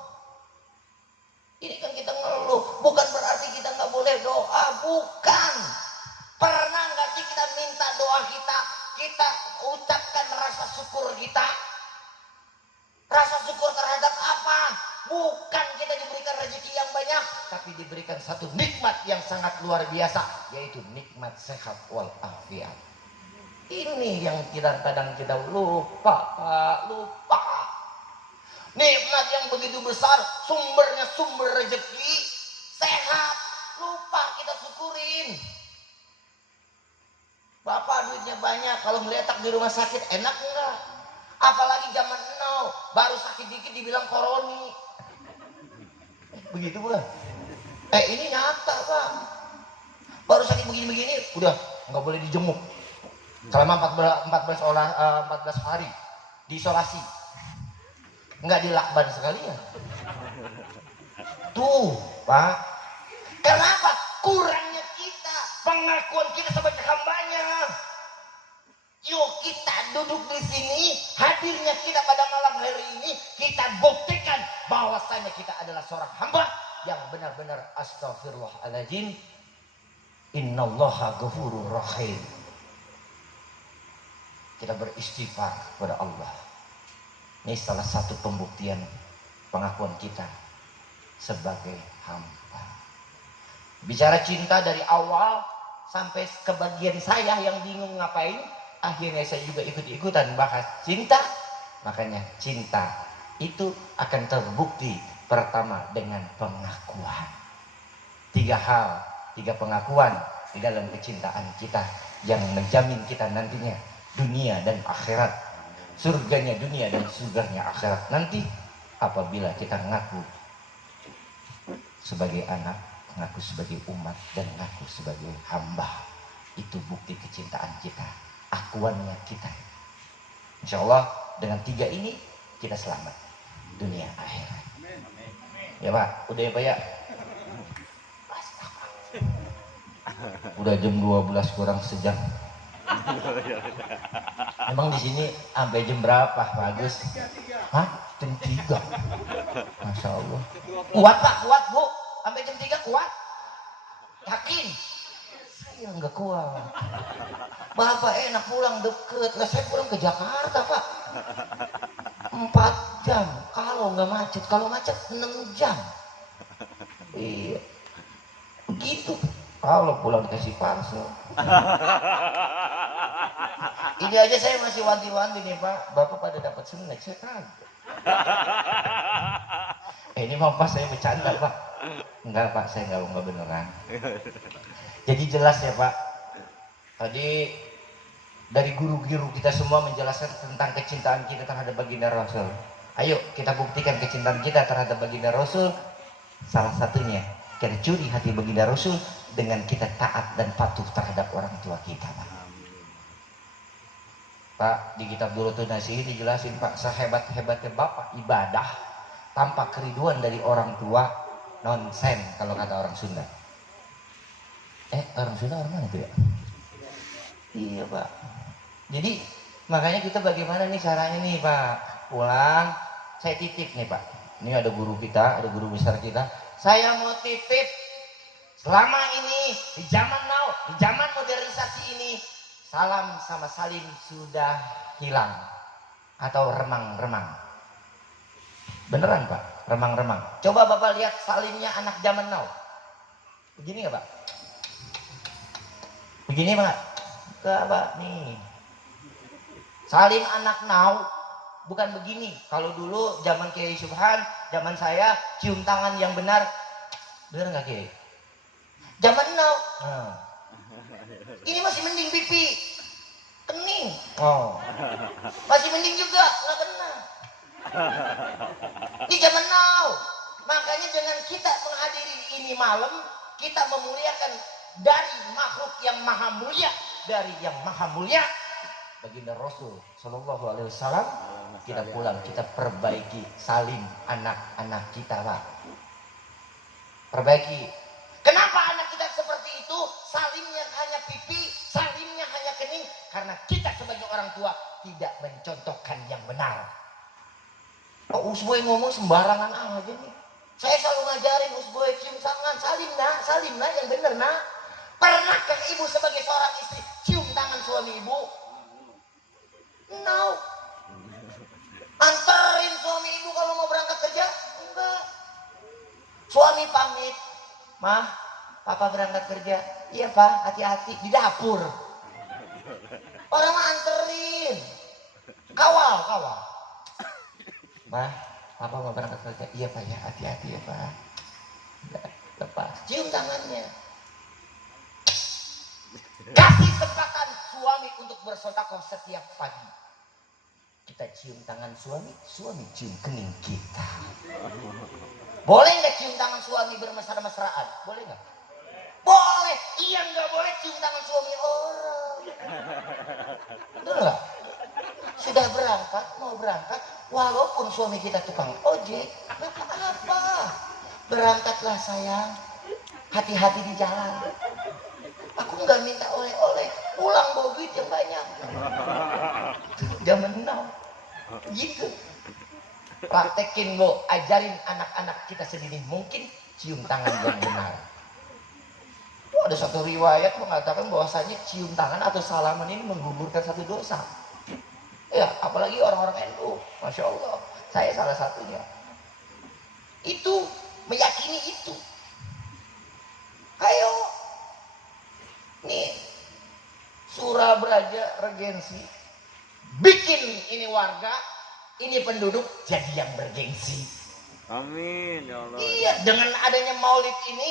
Ini kan kita ngeluh, bukan berarti kita nggak boleh doa, bukan. Pernah nggak sih kita minta doa kita ucapkan rasa syukur kita? Rasa syukur terhadap apa? Bukan kita diberikan rezeki yang banyak, tapi diberikan satu nikmat yang sangat luar biasa, yaitu nikmat sehat walafiat. Ini yang kadang kita lupa, Pak, lupa. Nikmat yang begitu besar, sumbernya sumber rezeki, sehat, lupa kita syukurin. Bapak duitnya banyak, kalau ngeletak di rumah sakit enak enggak? Apalagi zaman now, baru sakit dikit dibilang koroni. Begitu bukan? Ini nyata Pak. Baru sakit begini-begini, udah nggak boleh dijemuk. Selama 14 hari diisolasi. Nggak dilakban sekalian. Tuh Pak, kenapa? Kurangnya kita, pengakuan kita sebagai hambanya. Yuk kita duduk di sini, hadirnya kita pada malam hari ini, kita buktikan bahwasanya kita adalah seorang hamba yang benar-benar astagfirullahaladzim. Innallaha ghafurur rahim. Kita beristighfar kepada Allah. Ini salah satu pembuktian pengakuan kita sebagai hamba. Bicara cinta dari awal sampai ke bagian saya yang bingung ngapain, akhirnya saya juga ikut-ikutan bahas cinta. Makanya cinta itu akan terbukti pertama dengan pengakuan. 3 hal, 3 pengakuan di dalam kecintaan kita yang menjamin kita nantinya dunia dan akhirat. Surganya dunia dan surganya akhirat nanti apabila kita ngaku sebagai anak, ngaku sebagai umat, dan ngaku sebagai hamba. Itu bukti kecintaan kita, akuannya kita. Insya Allah dengan 3 ini kita selamat dunia akhirat. Ya Pak, udah ya Pak ya. Udah jam 12 kurang sejam. Emang di sini sampai jam berapa Pak Agus? Hah? Jam 3. Masya Allah. Kuat Pak, kuat Bu. Sampai jam 3 kuat. Yakin? Saya nggak kuat. Bapak enak pulang deket. Lah saya pulang ke Jakarta Pak. 4 jam. Kalau nggak macet, kalau macet 6 jam. Iya. Begitu. Kalau pulang dikasih parcel. Ini aja saya masih wanti-wanti nih Pak. Bapak pada dapat sunat, saya kagak. Ini mau pas saya bercanda Pak. Enggak Pak, saya nggak beneran. Jadi jelas ya Pak. Tadi dari guru-guru kita semua menjelaskan tentang kecintaan kita terhadap baginda Rasul. Ayo kita buktikan kecintaan kita terhadap baginda Rasul. Salah satunya kita curi hati baginda Rasul dengan kita taat dan patuh terhadap orang tua kita Pak. Pak, di kitab Durratun Nasihin dijelasin Pak, sehebat-hebatnya Bapak ibadah tanpa keriduan dari orang tua, nonsen kalau kata orang Sunda. Orang Sunda orang mana tuh ya? Iya Pak. Jadi makanya kita bagaimana nih caranya nih Pak, pulang saya titip nih Pak. Ini ada guru kita, ada guru besar kita. Saya mau titip selama ini di zaman now, di zaman modernisasi ini, salam sama salim sudah hilang atau remang-remang. Beneran Pak, remang-remang. Coba Bapak lihat salimnya anak zaman now. Begini nggak Pak? Begini Pak? Enggak Pak, nih. Salim anak now bukan begini. Kalau dulu zaman Kiai Subhan, zaman saya cium tangan yang benar. Bener nggak Kiai? Zaman now. Ini masih mending pipi kening. Masih mending juga nggak kena. Di zaman now. Makanya dengan kita menghadiri ini malam, kita memuliakan dari makhluk yang maha mulia, dari yang maha mulia baginda Rasul Shallallahu Alaihi Wasallam. Kita pulang, kita perbaiki salim anak-anak kita Pak. Perbaiki. Kenapa anak kita seperti itu? Salimnya hanya pipi, salimnya hanya kening. Karena kita sebagai orang tua tidak mencontohkan yang benar. Usboy ngomong sembarangan aja nih. Saya selalu ngajarin Usboy cium tangan, salim nak yang benar nak. Pernahkah ibu sebagai seorang istri cium tangan suami ibu? No. Antarin suami ibu kalau mau berangkat kerja? enggak. Suami pamit, mah, papa berangkat kerja. Iya pak, hati-hati di dapur. Orang anterin, kawal. Mah, papa mau berangkat kerja. Iya pak ya, hati-hati ya pak. Lepas, cium tangannya. Kasih kesempatan suami untuk bersedekah setiap pagi. Kita cium tangan suami, suami cium kening kita. Boleh nggak cium tangan suami bermesra-mesraan? Boleh nggak? Boleh. Iya nggak boleh cium tangan suami orang. Betul nggak? Sudah berangkat, mau berangkat, walaupun suami kita tukang ojek, nggak apa-apa. Berangkatlah sayang, hati-hati di jalan. Aku nggak minta oleh-oleh, pulang bawa duit yang banyak. Zaman now, gitu. Praktekin bu, ajarin anak-anak kita sendiri mungkin cium tangan yang benar. Ada satu riwayat mengatakan bahwasanya cium tangan atau salaman ini menggugurkan satu dosa. Ya, apalagi orang-orang NU, masya Allah, saya salah satunya. Itu meyakini itu. Ayo, nih Surabraja Regensi bikin ini warga, ini penduduk jadi yang bergengsi. Amin ya Allah. Iya, dengan adanya maulid ini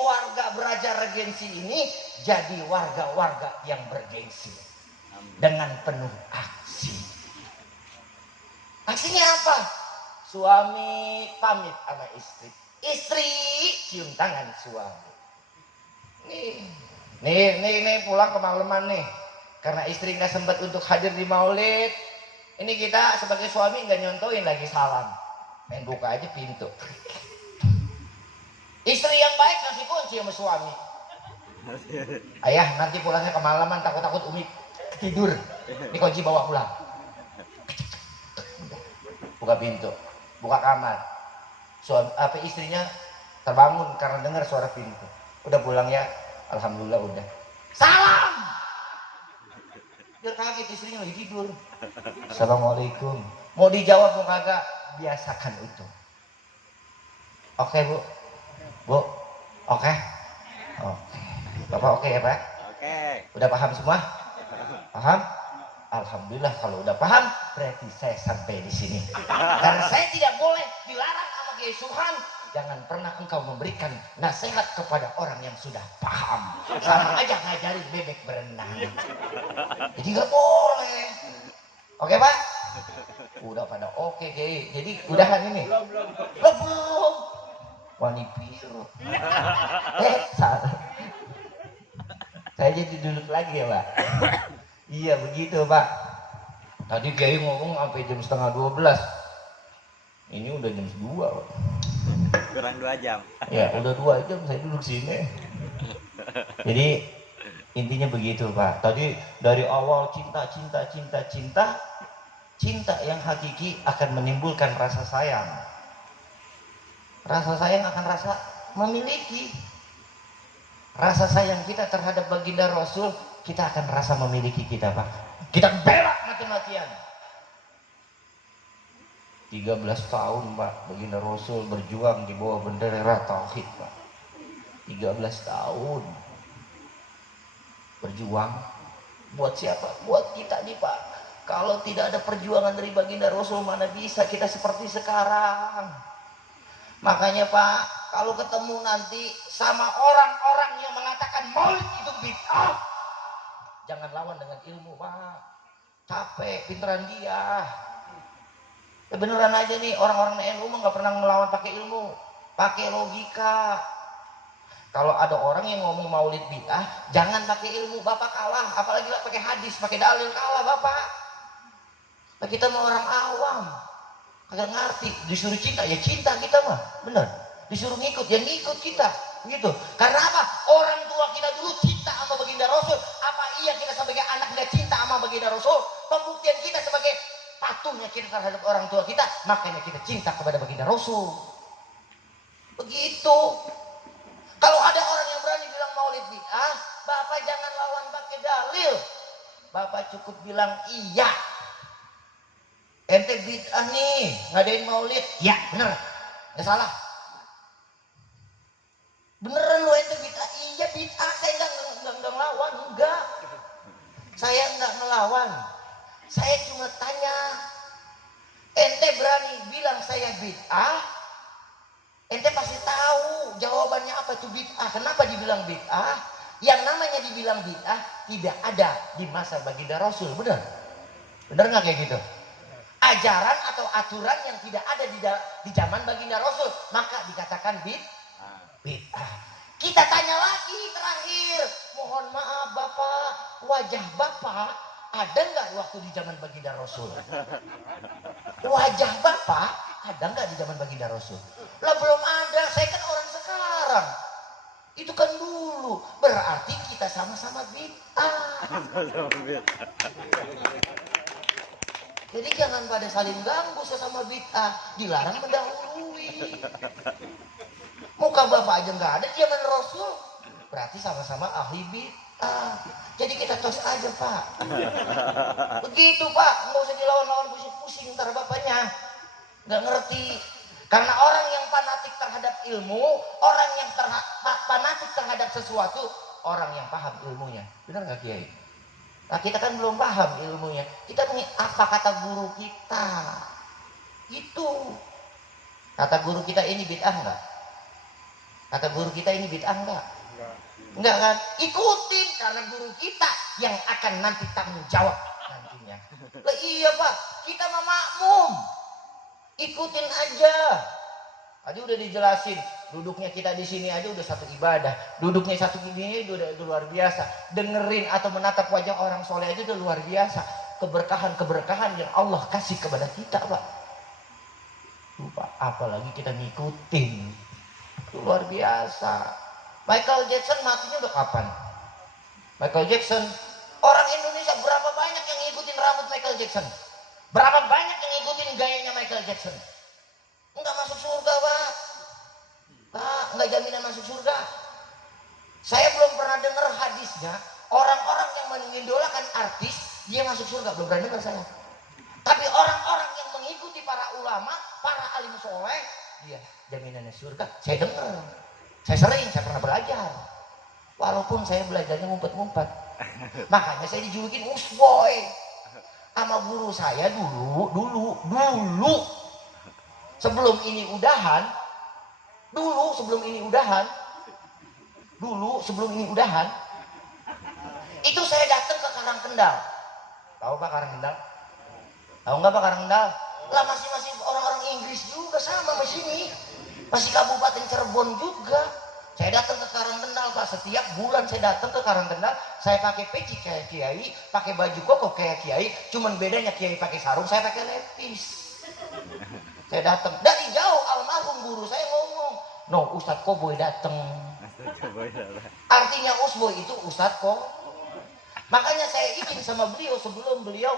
warga Braja Regensi ini jadi warga-warga yang bergengsi. Amin. Dengan penuh aksi. Aksinya apa? Suami pamit sama istri. Istri cium tangan suami. Nih pulang kemalaman nih. Karena istri nggak sempat untuk hadir di maulid. Ini kita sebagai suami nggak nyontoin lagi salam. Main buka aja pintu. Istri yang baik ngasih kunci sama suami. Ayah nanti pulangnya kemalaman, takut-takut Umi tidur. Ini kunci bawa pulang. Buka pintu, buka kamar. Suami, istrinya terbangun karena dengar suara pintu. Udah pulang ya, alhamdulillah udah. Salam. Biar kaget istrinya lagi tidur. Assalamualaikum. Mau dijawab mau kagak? Biasakan itu. Oke bu, oke. Bapak oke ya pak? Oke. Udah paham semua? Paham? Alhamdulillah kalau udah paham berarti saya sampai di sini. Karena saya tidak boleh dilarang sama Kiai Subhan. Jangan pernah engkau memberikan nasihat kepada orang yang sudah paham. Sama aja ngajarin bebek berenang. Jadi nggak boleh. Oke pak? Udah pada oke Kiai. Jadi udahan ini? Belum. Wani biru. Salah. Saya jadi duduk lagi ya pak. Iya begitu pak. Tadi Kiai ngomong sampai jam 11:30. Ini udah jam 2 pak. Kurang 2 jam. Ya udah 2 jam saya duduk sini. Jadi intinya begitu pak. Tadi dari awal cinta yang hakiki akan menimbulkan rasa sayang. Rasa sayang akan rasa memiliki. Rasa sayang kita terhadap baginda Rasul, kita akan rasa memiliki kita pak. Kita bela mati-matian. 13 tahun pak baginda Rasul berjuang di bawah bendera tauhid pak. 13 tahun berjuang buat siapa? Buat kita nih pak. Kalau tidak ada perjuangan dari baginda Rasul, mana bisa kita seperti sekarang. Makanya pak, kalau ketemu nanti sama orang-orang yang mengatakan maulid itu bid'ah, jangan lawan dengan ilmu pak. Capek pinteran dia. Ya beneran aja nih, orang-orang NU mah nggak pernah melawan pakai ilmu, pakai logika. Kalau ada orang yang ngomong maulid bid'ah, jangan pakai ilmu, bapak kalah. Apalagi lah pakai hadis, pakai dalil, kalah bapak. Nah, kita mah orang awam, kagak ngerti. Disuruh cinta ya cinta kita mah, bener. Disuruh ngikut ya ngikut kita, gitu. Karena apa? Orang tua kita dulu cinta sama baginda Rasul. Apa iya kita sebagai anak nggak cinta sama baginda Rasul? Pembuktian kita sebagai patuhnya kita terhadap orang tua kita, makanya kita cinta kepada baginda Rasul. Begitu. Kalau ada orang yang berani bilang maulid bid'ah, bapak jangan lawan pakai dalil. Bapak cukup bilang iya. Ente bid'ah nih, ngadain maulid. Ya bener. Nggak salah. Beneran lu ente bid'ah? Iya bid'ah, saya nggak ngelawan, enggak. Saya nggak ngelawan. Saya cuma tanya, ente berani bilang saya bid'ah? Ente pasti tahu jawabannya apa itu bid'ah. Kenapa dibilang bid'ah? Yang namanya dibilang bid'ah tidak ada di masa baginda Rasul, benar? Benar nggak kayak gitu? Ajaran atau aturan yang tidak ada di zaman baginda Rasul, maka dikatakan bid'ah. Kita tanya lagi terakhir, mohon maaf Bapak, wajah Bapak ada nggak waktu di zaman baginda Rasul? Wajah Bapak ada nggak di zaman baginda Rasul? Lah belum ada, saya kan orang sekarang. Itu kan dulu, berarti kita sama-sama bid'ah. Jadi jangan pada saling ganggu sesama bid'ah, dilarang mendahului. Muka Bapak aja nggak ada di zaman Rasul, berarti sama-sama ahli bid'ah. Jadi kita tos aja Pak. Begitu Pak, nggak usah dilawan-lawan pusing-pusing ntar Bapaknya nggak ngerti. Karena orang yang fanatik terhadap ilmu, orang yang fanatik terhadap sesuatu, orang yang paham ilmunya. Benar nggak Kiai? Nah kita kan belum paham ilmunya. Kita punya apa kata guru kita? Itu kata guru kita ini bid'ah nggak? Kata guru kita ini bid'ah nggak? Enggak kan? Ikutin karena guru kita yang akan nanti tanggung jawab nantinya. Lah iya Pak, kita mah makmum. Ikutin aja. Tadi udah dijelasin, duduknya kita di sini aja udah satu ibadah. Duduknya satu gini udah luar biasa. Dengerin atau menatap wajah orang soleh aja udah luar biasa. Keberkahan-keberkahan yang Allah kasih kepada kita, Pak. Lupa, apalagi kita ngikutin. Luar biasa. Michael Jackson matinya udah kapan? Michael Jackson, orang Indonesia berapa banyak yang ngikutin rambut Michael Jackson? Berapa banyak yang ngikutin gayanya Michael Jackson? Enggak masuk surga, Pak. Pak, enggak jaminan masuk surga. Saya belum pernah dengar hadisnya orang-orang yang mengidolakan artis dia masuk surga, belum pernah dengar saya. Tapi orang-orang yang mengikuti para ulama, para alim soleh, dia jaminannya surga. Saya dengar. Saya sering, saya pernah belajar. Walaupun saya belajarnya ngumpet-ngumpet. Makanya saya dijulukin usboy. Sama guru saya dulu. Sebelum ini udahan. Itu saya datang ke Karangkendal. Tahu Pak Karangkendal? Tahu nggak Pak Karangkendal? Lah masih orang-orang Inggris juga sama di sini. Masih Kabupaten Cirebon juga. Saya datang ke Karangkendal Pak, setiap bulan saya datang ke Karangkendal, saya pakai peci kayak Kiai, pakai baju koko kayak Kiai, cuman bedanya Kiai pakai sarung, saya pakai lepis. Saya datang dari jauh, almarhum guru saya ngomong, no Ustadz Koboy datang. Artinya usboy itu Ustadz kok. Makanya saya izin sama beliau sebelum beliau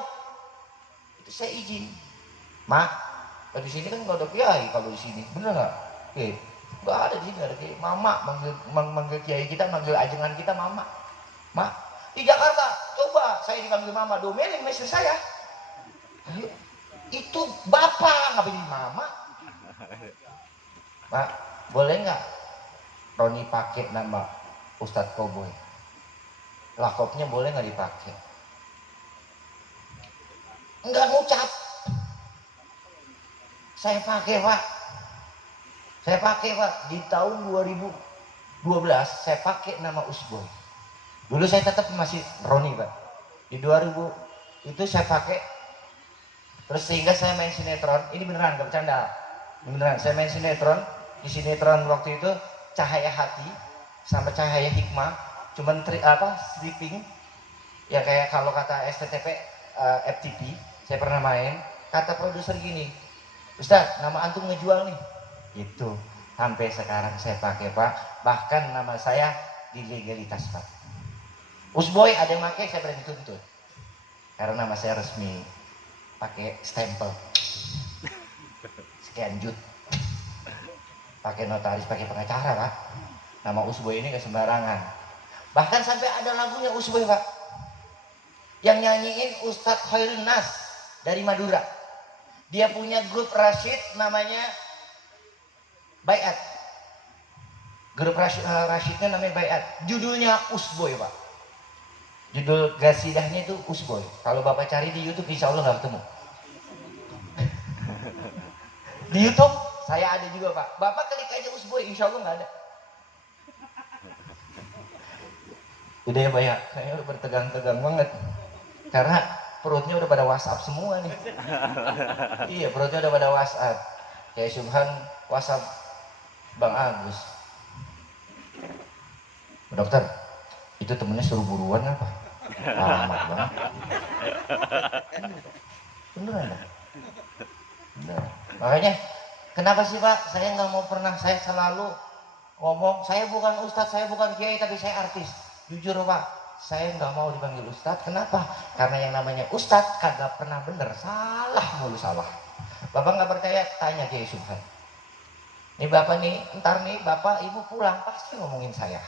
itu saya izin, Mak, di sini kan nggak ada Kiai kalau di sini, bener nggak? Oke. Nggak ada di sini, ada Kiai. Mama manggil Kiai kita, manggil ajengan kita Mama. Mak, di Jakarta coba saya dipanggil Mama, domelin mesin saya. Ayo, itu Bapak ngapain Mama? Mak, boleh nggak Roni pakai nama Ustadz Koboy? Lakopnya boleh nggak dipakai? Enggak ngucap. Saya pakai Pak. Di tahun 2012 saya pakai nama Usboy. Dulu saya tetap masih Roni Pak. Di 2000 itu saya pakai. Terus sehingga saya main sinetron. Ini beneran gak bercanda. Beneran saya main sinetron. Di sinetron waktu itu Cahaya Hati sama Cahaya Hikmah. Cuman stripping. Ya kayak kalau kata STTP FTP. Saya pernah main. Kata produser gini, Ustaz, nama antum ngejual nih. Itu sampai sekarang saya pakai Pak, bahkan nama saya di legalitas Pak. Usboy ada yang pakai, saya berani tuntut karena nama saya resmi, pakai stempel sekian jut, pakai notaris, pakai pengacara Pak. Nama Usboy ini gak sembarangan. Bahkan sampai ada lagunya Usboy Pak, yang nyanyiin Ustadz Khairun Nas dari Madura. Dia punya grup Rashid namanya Bayat. Grup Rasyidnya namanya Bayat. Judulnya Usboy, Pak. Judul gasidahnya itu Usboy. Kalau Bapak cari di YouTube insya Allah nggak ketemu. Di YouTube saya ada juga, Pak. Bapak klik aja Usboy, insya Allah nggak ada. Udah ya Pak ya, kayaknya udah bertegang-tegang banget. Karena perutnya udah pada WhatsApp semua nih. Iya, perutnya udah pada WhatsApp. Kayak Subhan WhatsApp Bang Agus. Dokter, itu temennya suruh buruan apa? Lama banget. Beneran dah. Bener. Makanya, kenapa sih Pak? Saya nggak mau pernah, saya selalu ngomong, saya bukan ustadz, saya bukan kiai, tapi saya artis. Jujur Pak, saya nggak mau dipanggil ustadz. Kenapa? Karena yang namanya ustadz kagak pernah bener, salah mulu salah. Bapak nggak percaya? Tanya Kiai Subhan. Nih Bapak nih, ntar nih Bapak Ibu pulang pasti ngomongin saya.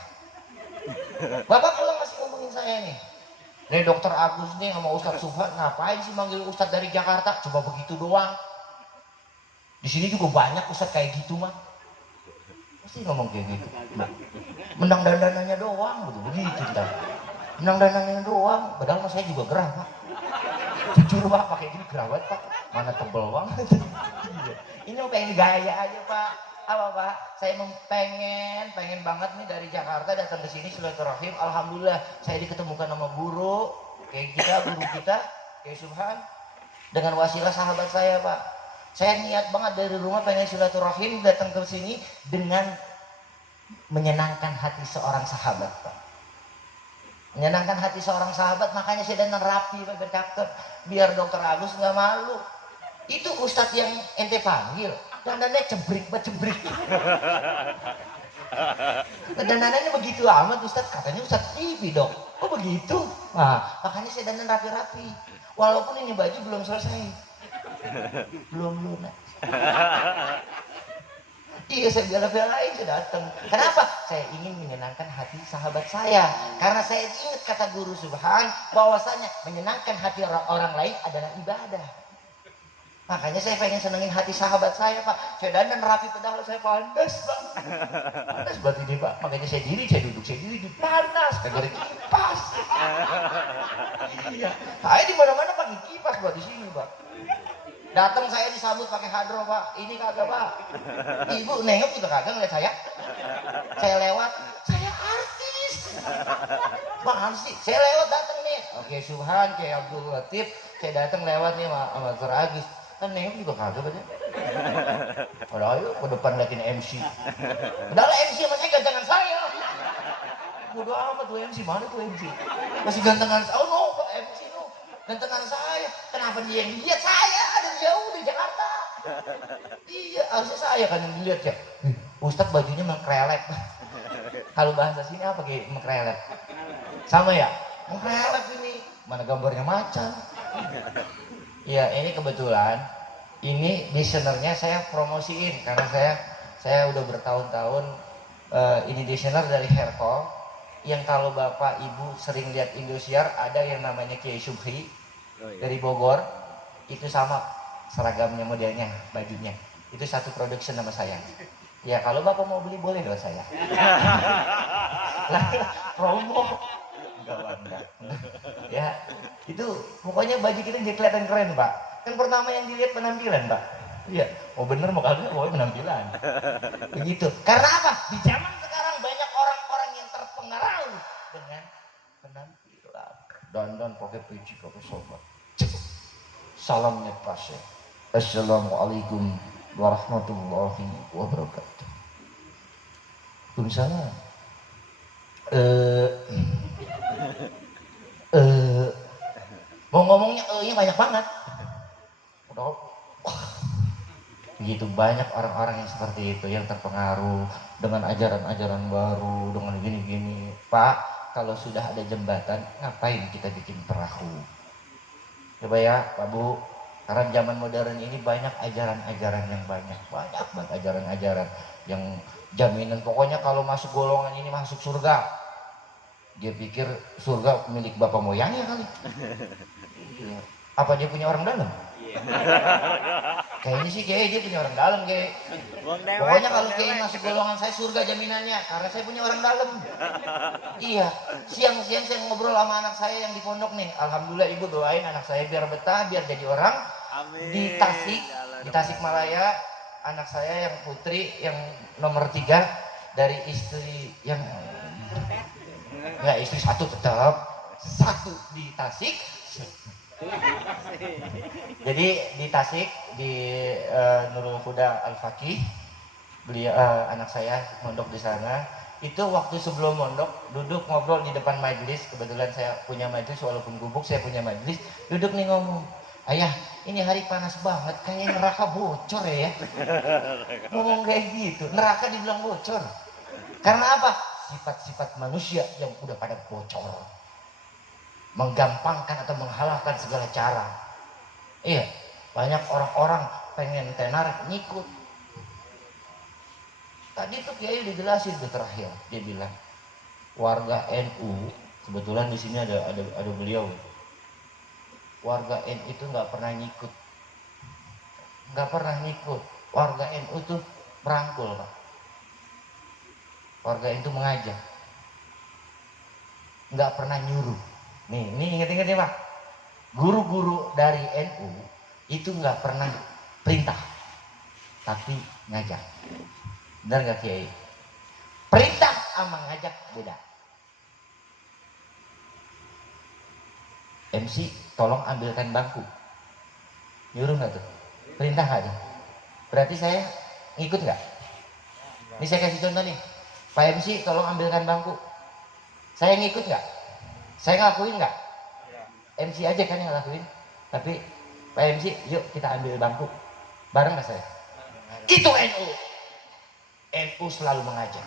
Bapak pulang masih ngomongin saya nih. Nih Dokter Agus nih sama Ustadz Subhan ngapain sih manggil ustadz dari Jakarta? Coba begitu doang. Di sini juga banyak ustadz kayak gitu mah. Pasti ngomong kayak gitu. Menang dandanannya doang, begitu kita. Menang dandanannya doang, padahal saya juga gerah Pak. Jujur Pak, pakai gini gerah banget Pak. Mana tebel banget. Ini mau pengen gaya aja Pak. Apa Pak? Saya pengen banget nih dari Jakarta datang ke sini silaturahim. Alhamdulillah saya diketemukan sama guru kayak guru kita, kayak Subhan, dengan wasilah sahabat saya Pak. Saya niat banget dari rumah pengen silaturahim datang ke sini dengan menyenangkan hati seorang sahabat Pak. Menyenangkan hati seorang sahabat, makanya saya dandan rapi Pak, bercakep biar Dokter Agus nggak malu. Itu ustadz yang ente panggil dandannya cebrik. Dandanannya begitu amat ustadz, katanya ustadz TV dong. Oh begitu? Nah makanya saya dandan rapi-rapi. Walaupun ini baju belum selesai, belum lunas. Iya saya bela-belain, saya datang. Kenapa? Saya ingin menyenangkan hati sahabat saya. Karena saya ingat kata guru Subhan bahwasanya menyenangkan hati orang lain adalah ibadah. Makanya saya pengen senengin hati sahabat saya Pak. Saya dandan rapi padahal saya panas Pak. Panas banget ini Pak. Makanya saya duduk di panas. Kagak ada kipas. Iya. Saya di mana-mana pakai kipas Pak di sini Pak. Datang saya disambut pakai hadroh Pak. Ini kagak Pak. Ibu nengok juga kagak ngeliat saya. Saya lewat, saya artis. Mahal sih. Saya lewat datang nih. Oke Subhan, kayak Abdul Latif. Saya datang lewat nih sama Dokter Agus. Kan nengok juga kagak Pak. Padahal ayo ke depan liatin MC. Padahal MC sama saya gantengan saya. Bodoh amat tuh MC, mana tuh MC? Masih gantengan saya. Oh no Pak MC no. Gantengan saya. Kenapa dia yang lihat saya? Ada jauh di Jakarta. Iya, harusnya saya kan yang dilihat ya. Ustadz bajunya mengkrelep. Kalau bahasa sini apa kayak mengkrelep? Sama ya? Mengkrelep ini. Mana gambarnya macan? Ya ini kebetulan. Ini desainer saya promosiin. Karena saya udah bertahun-tahun ini desainer dari Haircall. Yang kalau Bapak Ibu sering lihat Indosiar ada yang namanya Kiai Subhi dari Bogor. Itu sama seragamnya, modelnya, bajunya. Itu satu production sama saya. Ya kalau Bapak mau beli boleh dong saya. Promo. Enggak. Ya, itu pokoknya baju kita jadi kelihatan keren, Pak. Kan pertama yang dilihat penampilan, Pak. Iya, mau bener mau kagak, pokoknya penampilan. Begitu. Karena apa? Di zaman sekarang banyak orang-orang yang terpengaruh dengan penampilan. Dan pakai peci, pakai sobat. Salamnya pas ya. Assalamualaikum warahmatullahi wabarakatuh. Waalaikumsalam. Mau ngomongnya nya banyak banget. Udah. Begitu banyak orang-orang yang seperti itu yang terpengaruh dengan ajaran-ajaran baru, dengan gini-gini. Pak, kalau sudah ada jembatan, ngapain kita bikin perahu? Coba ya, Pak Bu. Karena zaman modern ini banyak ajaran-ajaran yang banyak banget ajaran-ajaran yang jaminan pokoknya kalau masuk golongan ini masuk surga. Dia pikir surga milik bapak moyangnya kali. Apa dia punya orang dalam? Kayaknya sih Kiai dia punya orang dalam Kiai. Bang Dewek, Pokoknya Bang kalau Kiai Dewek. masuk golongan saya surga jaminannya, karena saya punya orang dalam. Iya, siang-siang saya ngobrol sama anak saya yang di pondok nih. Alhamdulillah ibu doain anak saya biar betah, biar jadi orang. Amin. Di Tasik, Ya Allah, di Tasikmalaya, anak saya yang putri yang nomor 3 dari istri yang nggak istri satu tetap satu di Tasik. Jadi di Tasik di Nurul Huda Al Faqih, beliau anak saya mondok di sana. Itu waktu sebelum mondok duduk ngobrol di depan majelis, kebetulan saya punya majelis walaupun gubuk saya punya majelis, duduk nih ngomong, ayah ini hari panas banget kayaknya neraka bocor ya. Ngomong kayak gitu, neraka dibilang bocor karena apa? Sifat-sifat manusia yang udah pada bocor, menggampangkan atau menghalalkan segala cara. Iya, banyak orang-orang pengen tenar ngikut. Tadi tuh Kiai dijelasin tuh terakhir, dia bilang warga NU, kebetulan di sini ada beliau. Warga NU itu nggak pernah ngikut, nggak pernah ngikut. Warga NU tuh merangkul Pak. Warga NU itu mengajak, nggak pernah nyuruh. Nih inget-inget nih Pak. Guru-guru dari NU itu nggak pernah perintah, tapi ngajak. Benar nggak Kiai? Perintah sama ngajak beda. MC tolong ambilkan bangku, nyuruh nggak tuh? Perintah nggak tuh? Berarti saya ngikut nggak? Ini saya kasih contoh nih, Pak MC tolong ambilkan bangku, saya ngikut nggak? Saya ngelakuin nggak? MC aja kan yang ngelakuin, tapi Pak MC yuk kita ambil bangku, bareng nggak saya? Itu NU. NU selalu mengajak,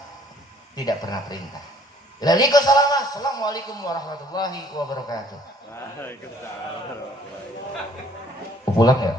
tidak pernah perintah. Waalaikumsalam. Assalamualaikum warahmatullahi wabarakatuh. Waalaikumsalam. Pulang ya?